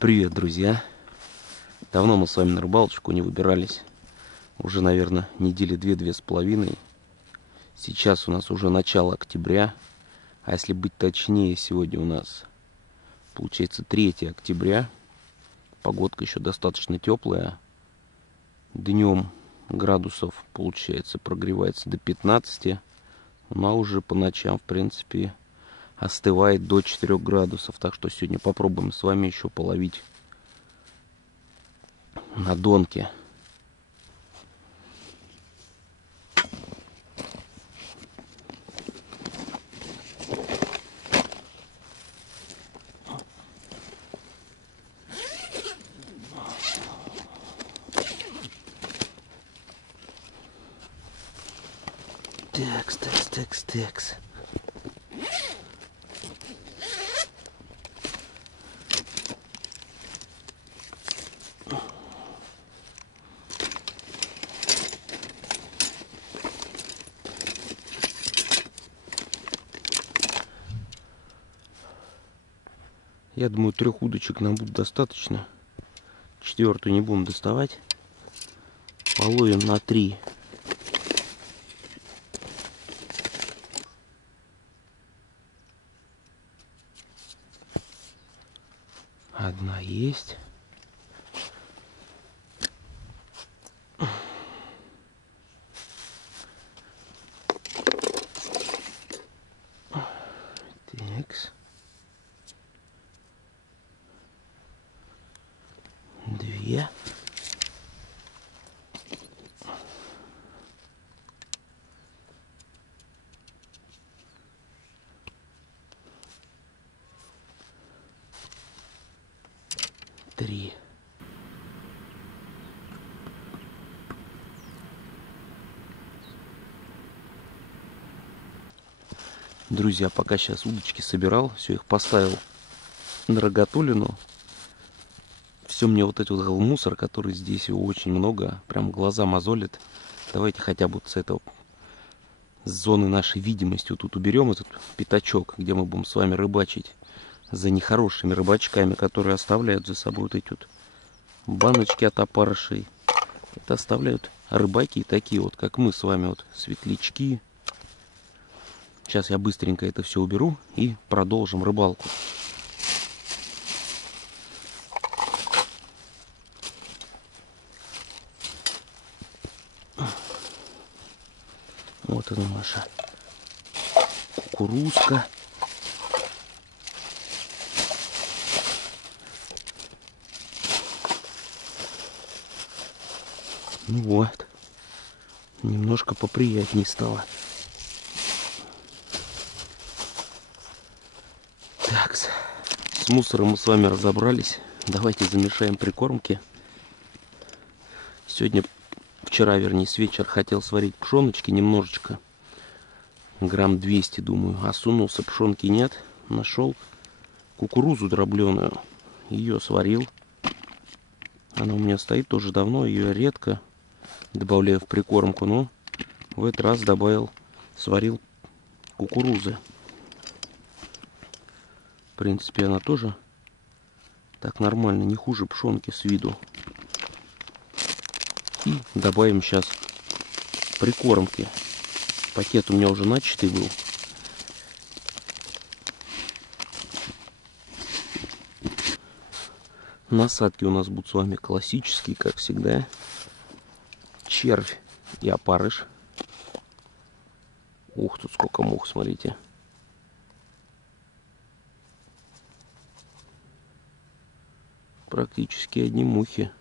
Привет, друзья! Давно мы с вами на рыбалочку не выбирались. Уже, наверное, недели две с половиной. Сейчас у нас уже начало октября. А если быть точнее, сегодня у нас получается 3 октября. Погодка еще достаточно теплая. Днем градусов, получается, прогревается до 15. Но уже по ночам, в принципе, остывает до 4 градусов. Так что сегодня попробуем с вами еще половить на донке. Текс. Я думаю, 3 удочек нам будет достаточно. 4-ю не будем доставать. Половим на 3. Одна есть. Текс. 2. Три. Друзья, пока сейчас удочки собирал, все их поставил на рогатулину. Все мне вот этот вот мусор, который здесь его очень много, прям глаза мозолит. Давайте хотя бы вот с этого, с зоны нашей видимости вот тут уберем этот пятачок, где мы будем с вами рыбачить за нехорошими рыбачками, которые оставляют за собой вот эти вот баночки от опарышей. Это оставляют рыбаки такие вот, как мы с вами, вот светлячки. Сейчас я быстренько это все уберу и продолжим рыбалку. Вот она наша кукурузка. Ну вот, немножко поприятнее стало. Так, с мусором мы с вами разобрались. Давайте замешаем прикормки. Вчера, вернее, с вечера хотел сварить пшеночки немножечко. Грамм 200, думаю. А сунулся, пшенки нет. Нашел кукурузу дробленую. Ее сварил. Она у меня стоит тоже давно. Ее редко добавляю в прикормку. Но в этот раз сварил кукурузы. В принципе, она тоже так нормально, не хуже пшенки с виду. И добавим сейчас прикормки. Пакет у меня уже начатый был. Насадки у нас будут с вами классические, как всегда. Червь и опарыш. Ух, тут сколько мух, смотрите. Практически одни мухи.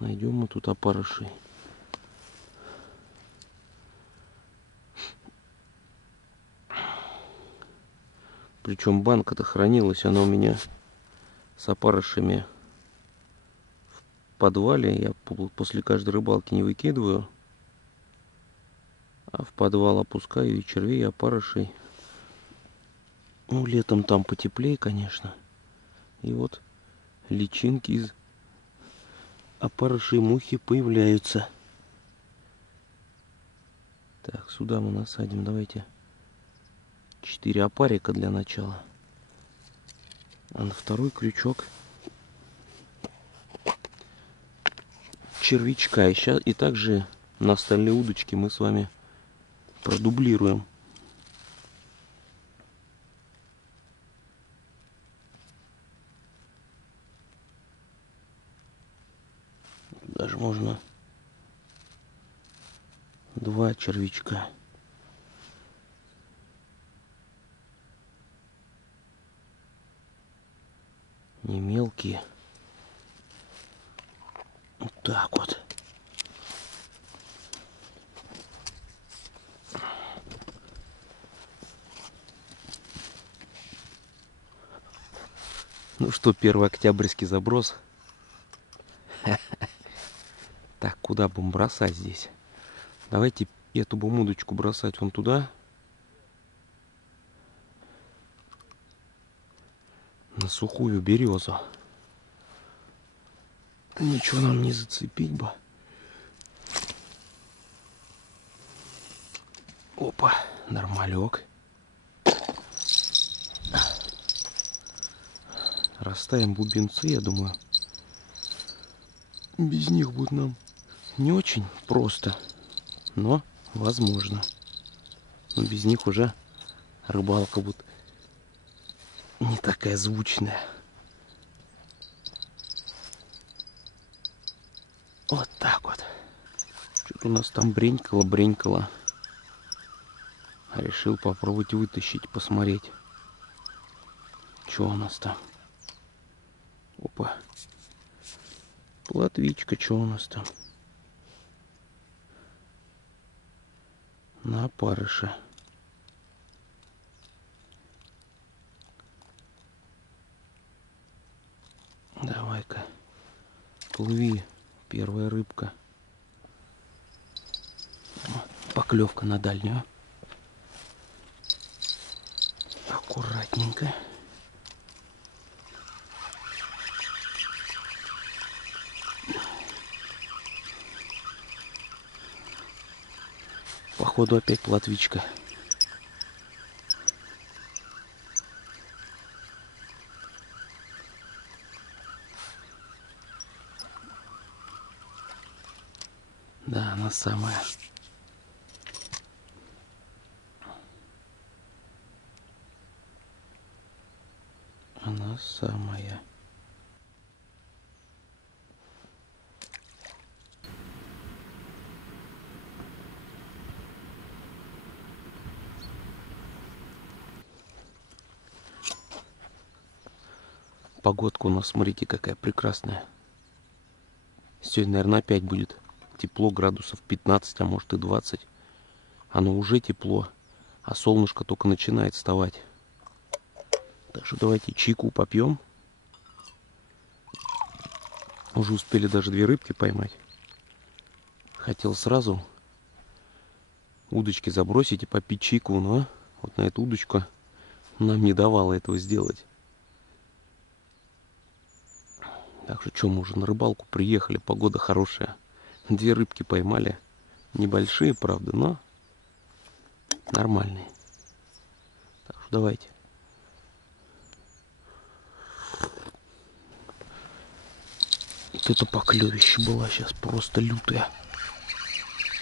Найдем мы тут опарышей. Причем банка-то хранилась, она у меня с опарышами в подвале. Я после каждой рыбалки не выкидываю, а в подвал опускаю и червей, и опарышей. Ну, летом там потеплее, конечно. И вот личинки из опарышей мухи появляются. Так, сюда мы насадим, давайте 4 опарика для начала. А на второй крючок червячка. И также на остальные удочки мы с вами продублируем. Даже можно 2 червячка. Не мелкие. Вот так вот. Ну что, первый октябрьский заброс. Так, куда будем бросать здесь? Давайте эту бумудочку бросать вон туда. На сухую березу. Ничего нам не зацепить бы. Опа, нормалек. Расставим бубенцы, я думаю. Без них будет нам не очень просто, но возможно. Но без них уже рыбалка будет не такая звучная. Вот так вот. Что-то у нас там бренькало. Решил попробовать вытащить, посмотреть, что у нас там. Опа. Плотвичка, что у нас там? На опарыша. Давай-ка, плыви, первая рыбка. Поклевка на дальнюю. Аккуратненько. Походу опять плотвичка. Да, она самая. Она самая. Погодка у нас, смотрите, какая прекрасная. Сегодня, наверное, опять будет тепло, градусов 15, а может и 20. Оно уже тепло, а солнышко только начинает вставать. Так что давайте чайку попьем. Уже успели даже 2 рыбки поймать. Хотел сразу удочки забросить и попить чайку, но вот на эту удочку нам не давало этого сделать. Так что мы уже на рыбалку приехали, погода хорошая. 2 рыбки поймали. Небольшие, правда, но нормальные. Так что давайте. Вот это поклевище была сейчас просто лютая.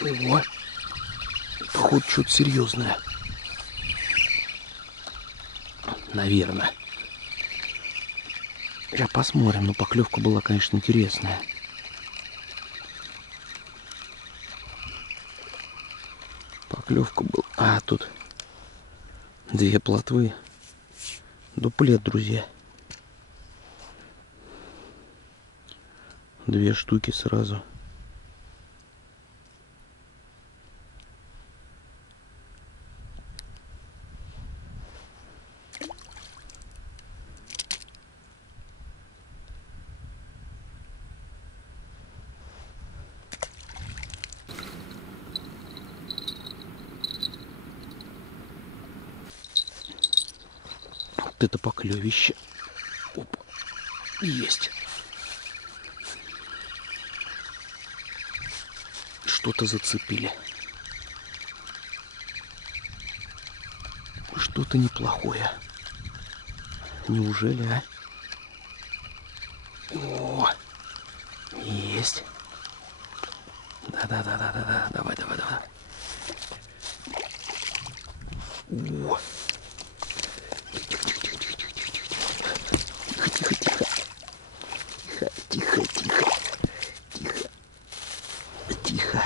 Ого! Походу что-то серьезное. Наверное. Сейчас посмотрим, но поклевка была, конечно, интересная. Поклевка была. А, тут 2 плотвы. Дуплет, друзья. 2 штуки сразу. Вот это поклевище. Опа. Есть. Что-то зацепили. Что-то неплохое. Неужели, а? О, есть. Да. Давай. О. Тихо.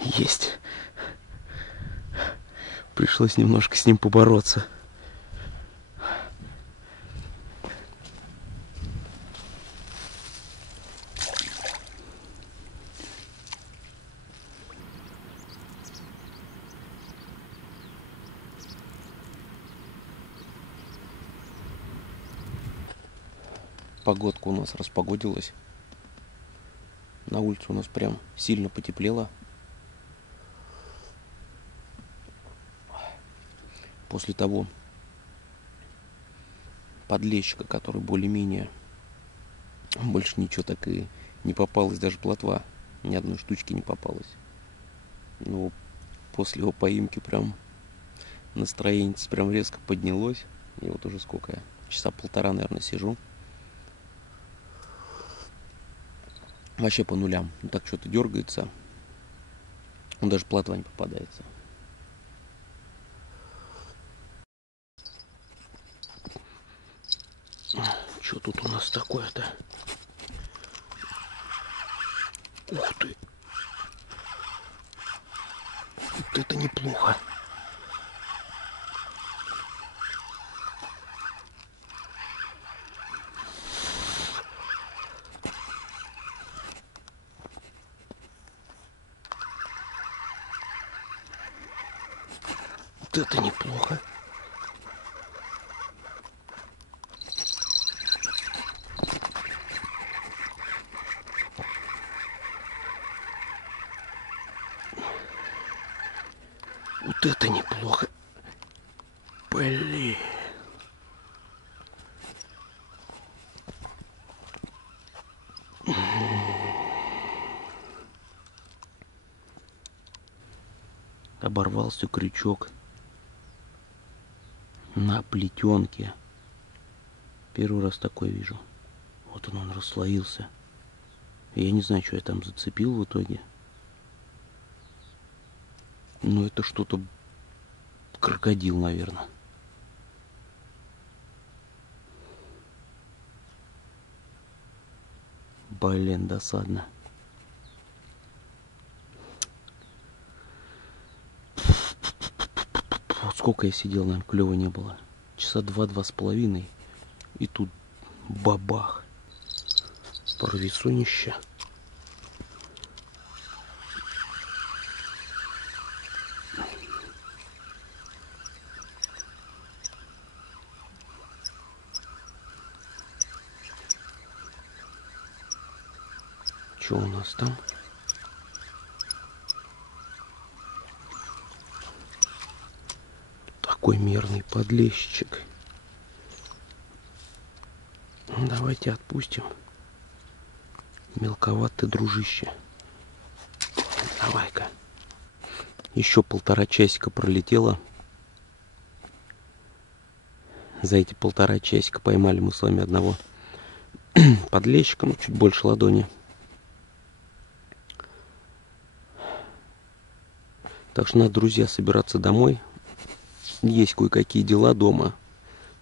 Есть. Пришлось немножко с ним побороться. Погодка у нас распогодилась. На улице у нас прям сильно потеплело. После того подлещика, который более-менее, больше ничего так и не попалось, даже плотва ни одной штучки не попалось. Но после его поимки прям настроение прям резко поднялось. И вот уже сколько я, часа полтора, наверное, сижу. Вообще по нулям. Ну, так что-то дергается. Он даже плотва не попадается. Что тут у нас такое-то? Ух ты! Вот это неплохо. Вот это неплохо. Вот это неплохо. Блин. Оборвался крючок на плетенке. Первый раз такой вижу. Вот он расслоился. Я не знаю, что я там зацепил в итоге. Но это что-то крокодил, наверное. Блин, досадно. Вот сколько я сидел, наверное, клёва не было. Часа 2-2,5. И тут бабах. Провисонище. Что у нас там? Такой мерный подлещик. Давайте отпустим. Мелковат ты, дружище. Давай-ка. Еще 1,5 часика пролетело. За эти 1,5 часика поймали мы с вами одного подлещика, ну, чуть больше ладони. Так что надо, друзья, собираться домой. Есть кое-какие дела дома.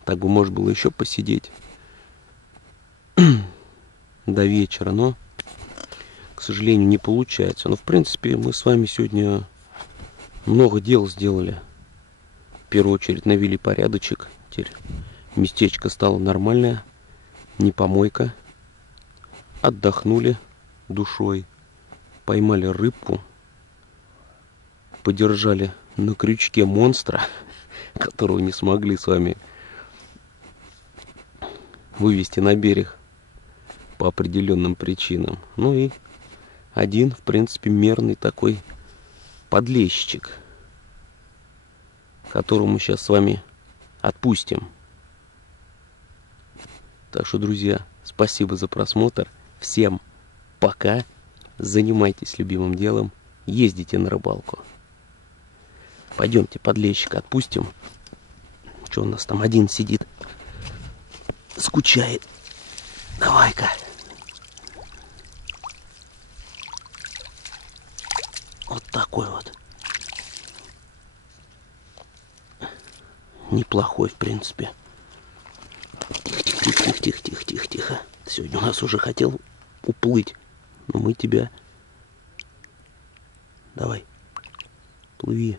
Так бы можно было еще посидеть до вечера, но, к сожалению, не получается. Но, в принципе, мы с вами сегодня много дел сделали. В первую очередь навели порядочек. Теперь местечко стало нормальное. Не помойка. Отдохнули душой. Поймали рыбку. Подержали на крючке монстра, которого не смогли с вами вывести на берег по определенным причинам. Ну и один, в принципе, мерный такой подлещик, которого мы сейчас с вами отпустим. Так что, друзья, спасибо за просмотр. Всем пока. Занимайтесь любимым делом. Ездите на рыбалку. Пойдемте подлещика отпустим. Что у нас там один сидит? Скучает. Давай-ка. Вот такой вот. Неплохой, в принципе. Тихо. Сегодня у нас уже хотел уплыть. Но мы тебя... Давай. Плыви.